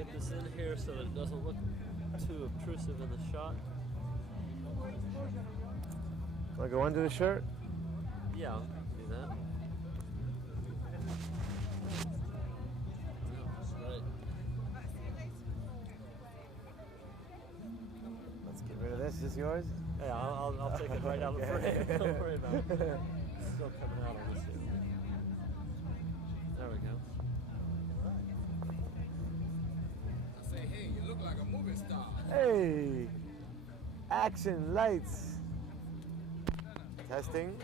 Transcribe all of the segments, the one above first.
Get this in here so that it doesn't look too obtrusive in the shot. Want to go under the shirt? Yeah, I'll do that. Yeah, that's right. Let's get rid of this. Is this yours? Yeah, I'll take it right out of the frame. Don't worry about it. It's still coming out on this here. There we go. I say, hey, you look like a movie star. Hey! Action, lights. Testing.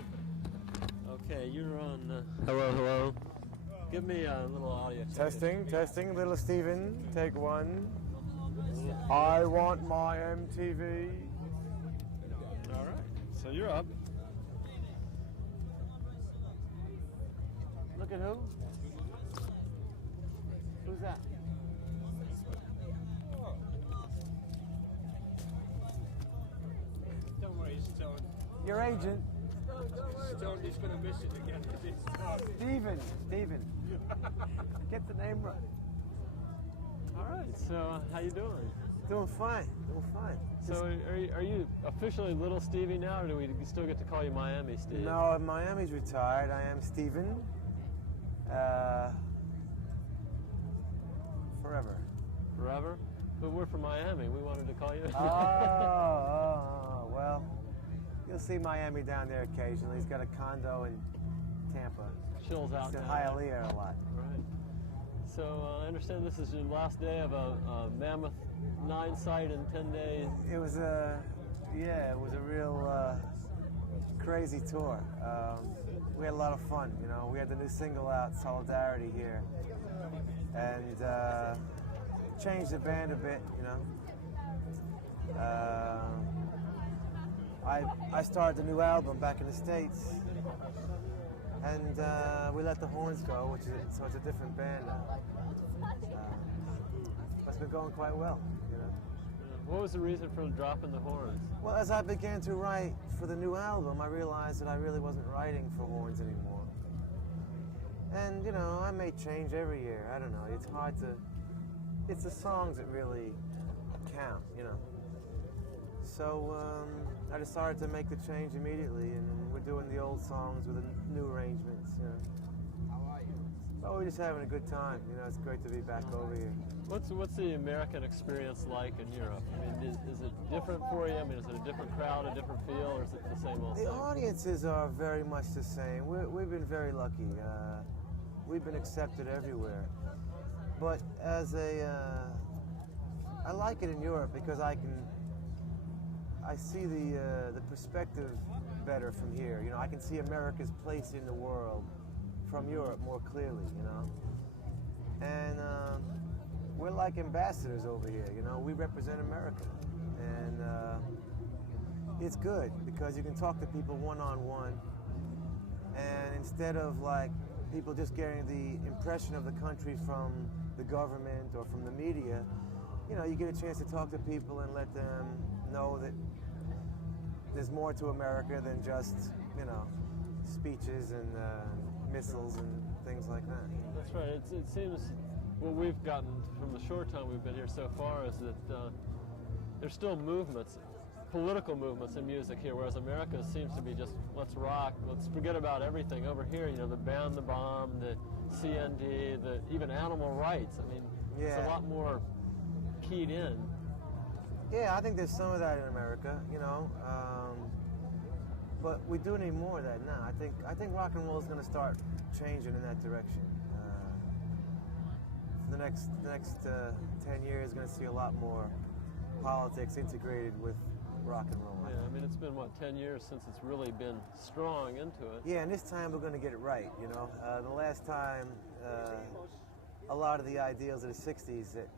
Okay, you're on. Hello, hello. Give me a little audio check. Testing. Little Steven, take one. I want my MTV. All right, so you're up. Look at who? Who's that? Don't worry, Stone. Your agent. Stone is going to miss it again. Steven. Get the name right. All right, so how you doing? Doing fine. So are you officially Little Stevie now, or do we still get to call you Miami Steve? No, Miami's retired. I am Steven. Forever. Forever? But we're from Miami. We wanted to call you. Well, you'll see Miami down there occasionally. He's got a condo in Tampa. Chills out. He's in down there. Hialeah a lot. Right. So I understand this is your last day of a Mammoth 9 site in 10 days. It was a real crazy tour. We had a lot of fun, you know. We had the new single out, Solidarity, here, and changed the band a bit, you know. I started the new album back in the States, and we let the horns go, so it's a different band now. But it's been going quite well, you know. What was the reason for dropping the horns? Well, as I began to write for the new album, I realized that I really wasn't writing for horns anymore. And, you know, I may change every year. I don't know. It's hard to... It's the songs that really count, you know. So I decided to make the change immediately, and we're doing the old songs with the new arrangements, you know. How are you? Oh, we're just having a good time. You know, it's great to be back over here. What's the American experience like in Europe? I mean, is it different for you? I mean, is it a different crowd, a different feel, or is it the same old The thing? audiences are very much the same. We've been very lucky. We've been accepted everywhere. But as I like it in Europe because I see the perspective better from here. You know, I can see America's place in the world from Europe more clearly, you know. And we're like ambassadors over here, you know. We represent America. And it's good because you can talk to people one-on-one. And instead of like people just getting the impression of the country from the government or from the media, you know, you get a chance to talk to people and let them know that there's more to America than just, you know, speeches and missiles and things like that. That's right. It seems what we've gotten from the short time we've been here so far is that there's still movements, political movements in music here, whereas America seems to be just, let's rock, let's forget about everything. Over here, you know, the ban the bomb, the CND, even animal rights. I mean, it's a lot more keyed in. Yeah, I think there's some of that in America, you know, but we do need more of that now. I think rock and roll is going to start changing in that direction. For the next 10 years, going to see a lot more politics integrated with rock and roll. Yeah, I mean, it's been, what, 10 years since it's really been strong into it. Yeah, and this time we're going to get it right, you know. The last time, a lot of the ideals of the 60s that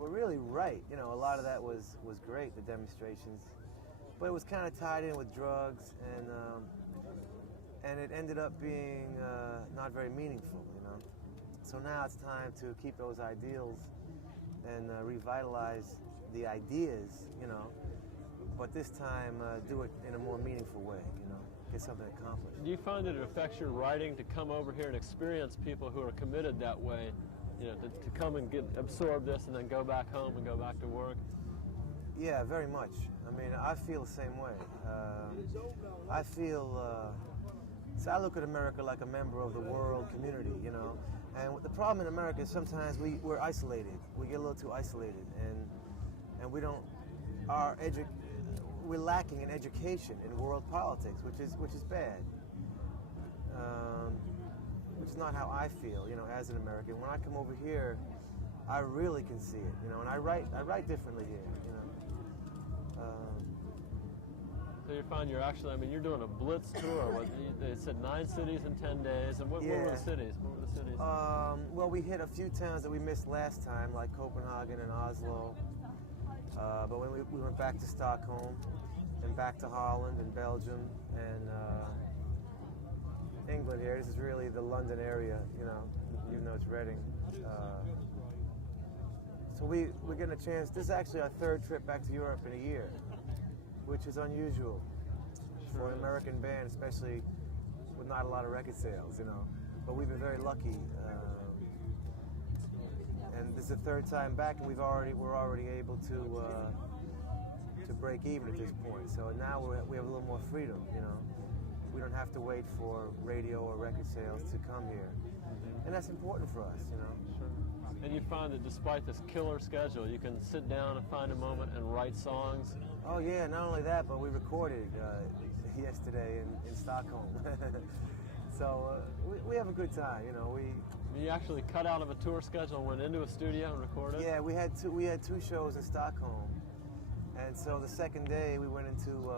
were really right, you know, a lot of that was great, the demonstrations. But it was kind of tied in with drugs, and it ended up being not very meaningful, you know. So now it's time to keep those ideals and revitalize the ideas, you know, but this time do it in a more meaningful way, you know, get something accomplished. Do you find that it affects your writing to come over here and experience people who are committed that way you know, to come and absorb this and then go back home and go back to work? Yeah, very much. I mean, I feel the same way. I feel, so I look at America like a member of the world community, you know. And the problem in America is sometimes we're isolated. We get a little too isolated, and we don't, we're lacking in education in world politics, which is bad. Which is not how I feel, you know, as an American. When I come over here, I really can see it, you know, and I write differently here, you know. So you find you're actually, I mean, you're doing a blitz tour. What, they said 9 cities in 10 days, and what were the cities? What were the cities? Well, we hit a few towns that we missed last time, like Copenhagen and Oslo. But when we went back to Stockholm, and back to Holland and Belgium, and England here. This is really the London area, you know, even though it's Reading. So we're getting a chance. This is actually our 3rd trip back to Europe in a year, which is unusual for an American band, especially with not a lot of record sales, you know. But we've been very lucky, and this is the 3rd time back, and we're already able to break even at this point. So now we have a little more freedom, you know. We don't have to wait for radio or record sales to come here, and that's important for us, you know. Sure. And you find that despite this killer schedule, you can sit down and find a moment and write songs. Oh yeah, not only that, but we recorded yesterday in Stockholm. So we have a good time, you know. You actually cut out of a tour schedule and went into a studio and recorded? Yeah, we had 2 shows in Stockholm, and so the 2nd day we went into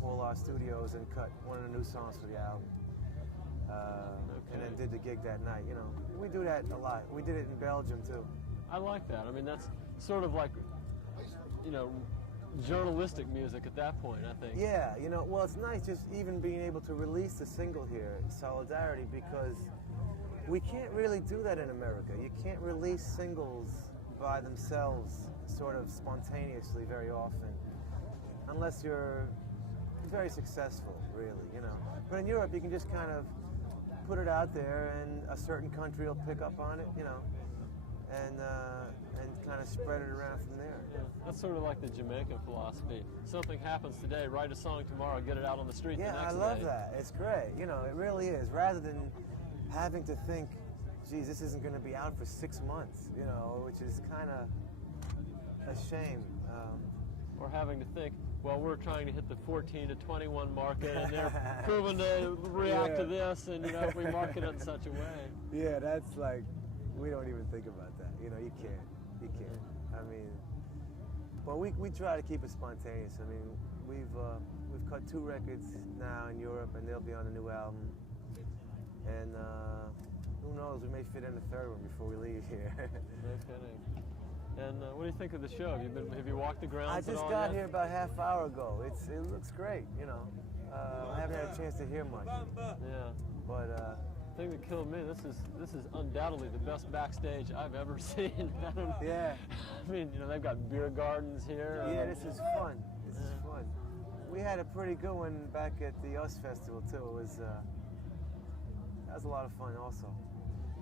Polar Studios and cut one of the new songs for the album, and then did the gig that night. You know, we do that a lot. We did it in Belgium too. I like that. I mean, that's sort of like, you know, journalistic music at that point, I think. Yeah, you know, well, it's nice just even being able to release the single here, Solidarity, because we can't really do that in America. You can't release singles by themselves sort of spontaneously very often, unless you're very successful, really, you know. But in Europe, you can just kind of put it out there, and a certain country will pick up on it, you know, and kind of spread it around from there. Yeah, that's sort of like the Jamaican philosophy. Something happens today, write a song tomorrow, get it out on the street the next day. Yeah, I love that. It's great. You know, it really is. Rather than having to think, geez, this isn't going to be out for 6 months, you know, which is kind of a shame. Or having to think, well, we're trying to hit the 14 to 21 market, and they're proving to react to this, and, you know, if we market it in such a way. Yeah, that's like, we don't even think about that. You know, you can't. You can't. I mean, well, we try to keep it spontaneous. I mean, we've cut 2 records now in Europe, and they'll be on a new album. And who knows, we may fit in a 3rd one before we leave here. No kidding. And what do you think of the show? Have you walked the grounds I just got here about half hour ago. It looks great, you know. I haven't had a chance to hear much. Yeah. But the thing that killed me, this is undoubtedly the best backstage I've ever seen. Yeah. I mean, you know, they've got beer gardens here. Yeah, this is fun. This is fun. We had a pretty good one back at the US Festival too. It was that was a lot of fun also.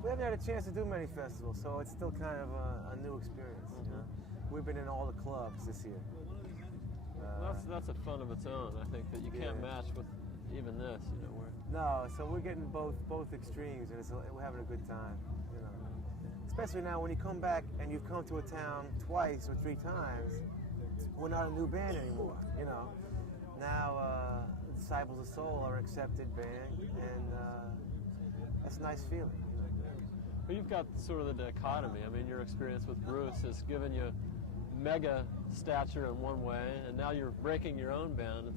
We haven't had a chance to do many festivals, so it's still kind of a new experience. You know? We've been in all the clubs this year. That's a fun of its own. I think that you can't match with even this. You know, no, so we're getting both extremes, and we're having a good time. You know, especially now when you come back and you've come to a town twice or 3 times, we're not a new band anymore. You know, now Disciples of Soul are an accepted band, and that's a nice feeling. Well, you've got sort of the dichotomy. I mean, your experience with Bruce has given you mega stature in one way, and now you're breaking your own band.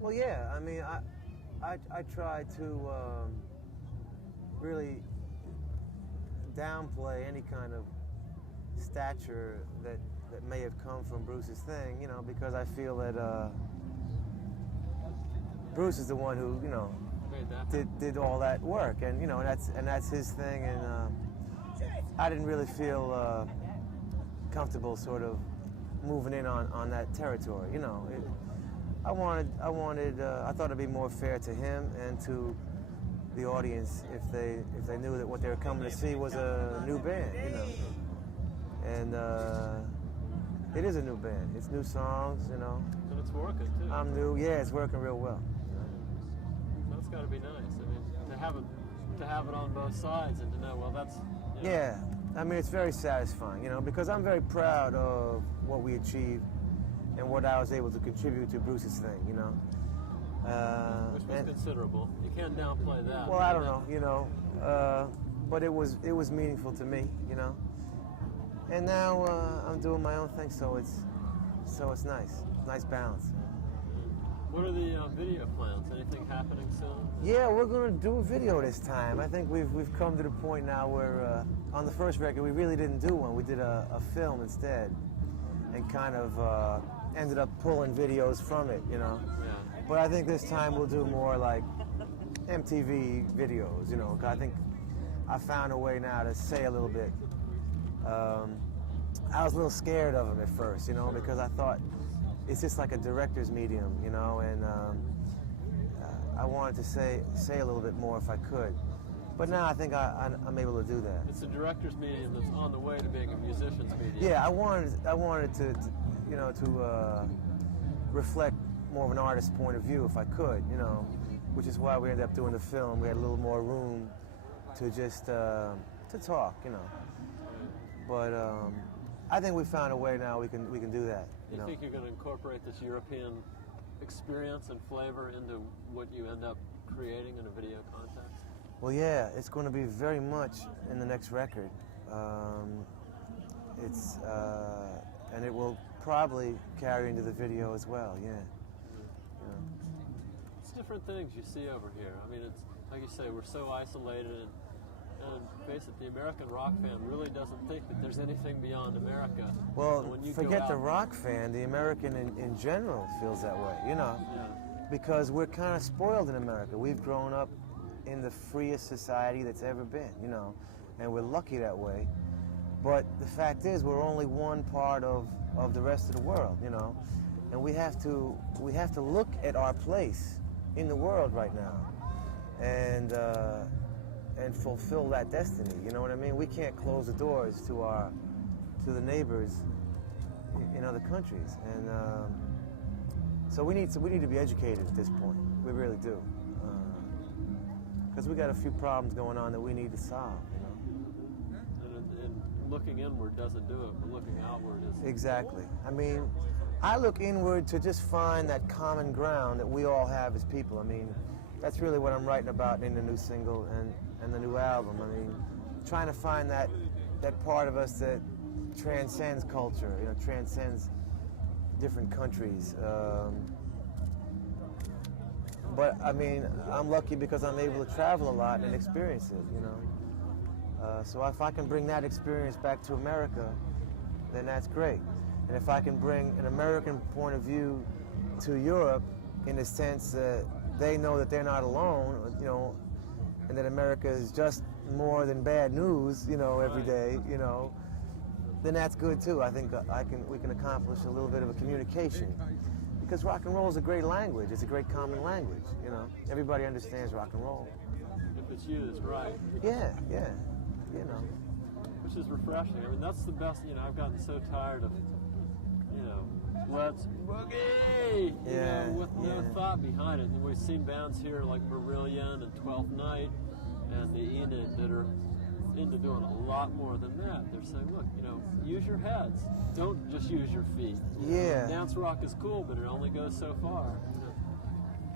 Well, yeah. I mean, I try to really downplay any kind of stature that may have come from Bruce's thing, you know, because I feel that Bruce is the one who, you know, did all that work, and you know, and that's his thing, and I didn't really feel comfortable sort of moving in on that territory. You know, I thought it'd be more fair to him and to the audience if they knew that what they were coming to see was a new band, you know. And it is a new band. It's new songs, you know. And it's working too. I'm new. Yeah, it's working real well. That's got to be nice. I mean, to have it on both sides and to know, well, that's. You know. Yeah, I mean, it's very satisfying, you know, because I'm very proud of what we achieved and what I was able to contribute to Bruce's thing, you know. Which was considerable. You can't downplay that. Well, I don't know, you know, but it was meaningful to me, you know. And now I'm doing my own thing, so it's nice balance. What are the video plans? Anything happening soon? Yeah, we're gonna do a video this time. I think we've come to the point now where on the first record we really didn't do one. We did a film instead, and kind of ended up pulling videos from it, you know. Yeah. But I think this time we'll do more like MTV videos, you know. 'Cause I think I found a way now to say a little bit. I was a little scared of them at first, you know, because I thought it's just like a director's medium, you know, and I wanted to say a little bit more if I could. But now I think I'm able to do that. It's a director's medium that's on the way to being a musician's medium. Yeah, I wanted to you know, to reflect more of an artist's point of view if I could, you know, which is why we ended up doing the film. We had a little more room to just to talk, you know. But I think we found a way now we can do that. You know? think you're going to incorporate this European experience and flavor into what you end up creating in a video context? Well, yeah, it's going to be very much in the next record. And it will probably carry into the video as well. Yeah. It's different things you see over here. I mean, it's like you say, we're so isolated, and face it, the American rock fan really doesn't think that there's anything beyond America. Well, when you forget the rock fan, the American in general feels that way, you know, because we're kind of spoiled in America. We've grown up in the freest society that's ever been, you know, and we're lucky that way. But the fact is, we're only one part of the rest of the world, you know, and we have to look at our place in the world right now, and fulfill that destiny. You know what I mean? We can't close the doors to the neighbors in other countries, and so we need to be educated at this point. We really do, because we got a few problems going on that we need to solve. You know? And looking inward doesn't do it, but looking outward is. Exactly. I mean, I look inward to just find that common ground that we all have as people. I mean, that's really what I'm writing about in the new single and the new album. I mean, trying to find that part of us that transcends culture, you know, transcends different countries. But I mean, I'm lucky because I'm able to travel a lot and experience it, you know. So if I can bring that experience back to America, then that's great. And if I can bring an American point of view to Europe, in the sense that they know that they're not alone, you know, and that America is just more than bad news, you know, every day, you know, then that's good too. I think we can accomplish a little bit of a communication, because rock and roll is a great language. It's a great common language, you know. Everybody understands rock and roll. If it's used right. Yeah, you know. Which is refreshing. I mean, that's the best. You know, I've gotten so tired of, you know, let's boogie, you know, with no thought behind it. And we've seen bands here like Marillion and 12th Night and the Enid that are into doing a lot more than that. They're saying, look, you know, use your heads. Don't just use your feet. Yeah. Dance rock is cool, but it only goes so far.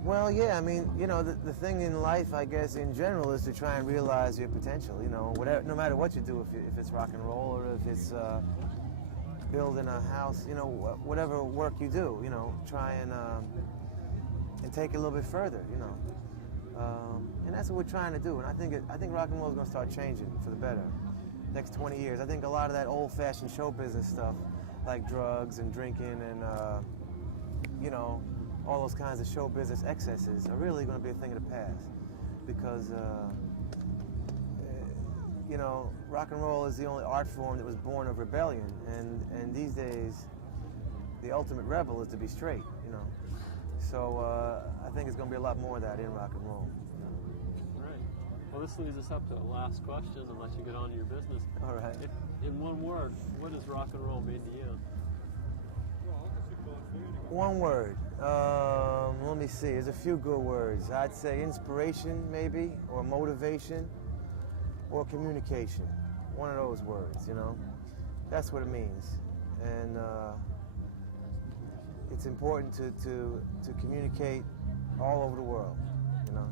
Well, yeah, I mean, you know, the thing in life, I guess, in general, is to try and realize your potential, you know, whatever, no matter what you do, if it's rock and roll or if it's building a house, you know, whatever work you do, you know, try and take it a little bit further, you know. And that's what we're trying to do, and I think rock and roll is going to start changing for the better. Next 20 years, I think a lot of that old-fashioned show business stuff, like drugs and drinking and, you know, all those kinds of show business excesses are really going to be a thing of the past, because, you know, rock and roll is the only art form that was born of rebellion, and these days, the ultimate rebel is to be straight, you know. So I think it's going to be a lot more of that in rock and roll. Right. Well, this leads us up to a last question and let you get on to your business. All right. If, in one word, what does rock and roll mean to you? One word. Let me see. There's a few good words. I'd say inspiration, maybe, or motivation, or communication. One of those words, you know. That's what it means. And it's important to communicate all over the world, you know.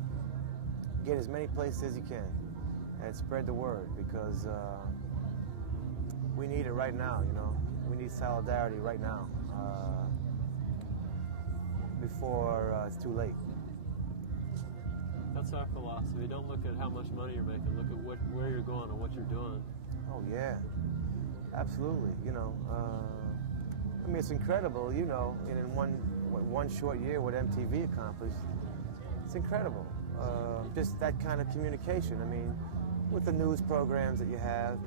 Get as many places as you can and spread the word, because we need it right now, you know. We need solidarity right now before it's too late. That's our philosophy. Don't look at how much money you're making. Look at where you're going and what you're doing. Oh yeah, absolutely. You know, I mean, it's incredible. You know, in one short year, what MTV accomplished, it's incredible. Just that kind of communication. I mean, with the news programs that you have,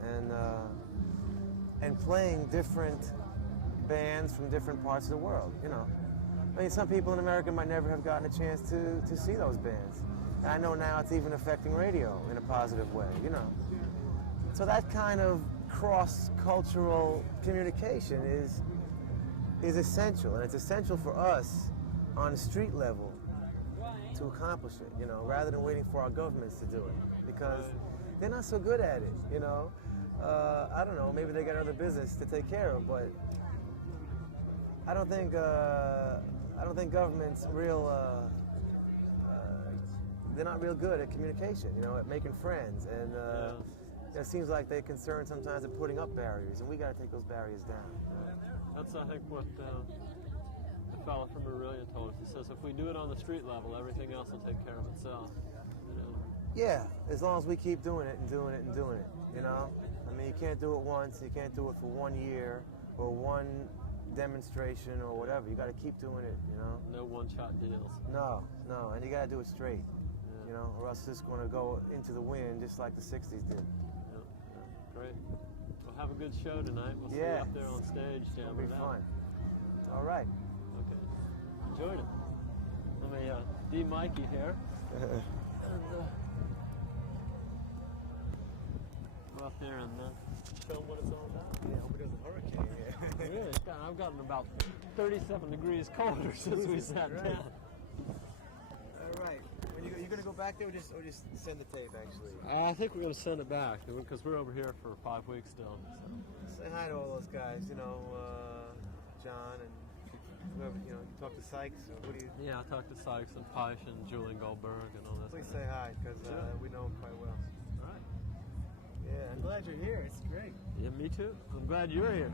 and playing different bands from different parts of the world. You know, I mean, some people in America might never have gotten a chance to see those bands. And I know now it's even affecting radio in a positive way. You know. So that kind of cross-cultural communication is essential, and it's essential for us on the street level to accomplish it, you know, rather than waiting for our governments to do it, because they're not so good at it, you know. I don't know, maybe they got other business to take care of, but I don't think governments they're not real good at communication, you know, at making friends, and it seems like they're concerned sometimes at putting up barriers, and we got to take those barriers down. That's, I think, what the fellow from Marillion told us. He says, if we do it on the street level, everything else will take care of itself. You know? Yeah, as long as we keep doing it and doing it and doing it, you know? I mean, you can't do it once, you can't do it for 1 year or one demonstration or whatever. You got to keep doing it, you know? No one-shot deals. No, and you got to do it straight, you know, or else it's just going to go into the wind just like the 60s did. Great. Well, have a good show tonight. We'll see you up there on stage. It'll be fun. All right. Okay. Enjoyed it. Let me de-Mikey here. And go up there and show them what it's all about. Yeah, hope it doesn't hurricane here. Really? I've gotten about 37 degrees colder since we sat down. All right. You're going to go back there or just send the tape, actually? I think we're going to send it back because we're over here for 5 weeks still. So. Say hi to all those guys, you know, John and whoever, you know, you talk to Sykes, or what do you... Yeah, I talked to Sykes and Peisch and Julian Goldberg and all that. Please say hi, because we know him quite well. All right. Yeah, I'm glad you're here. It's great. Yeah, me too. I'm glad you're here.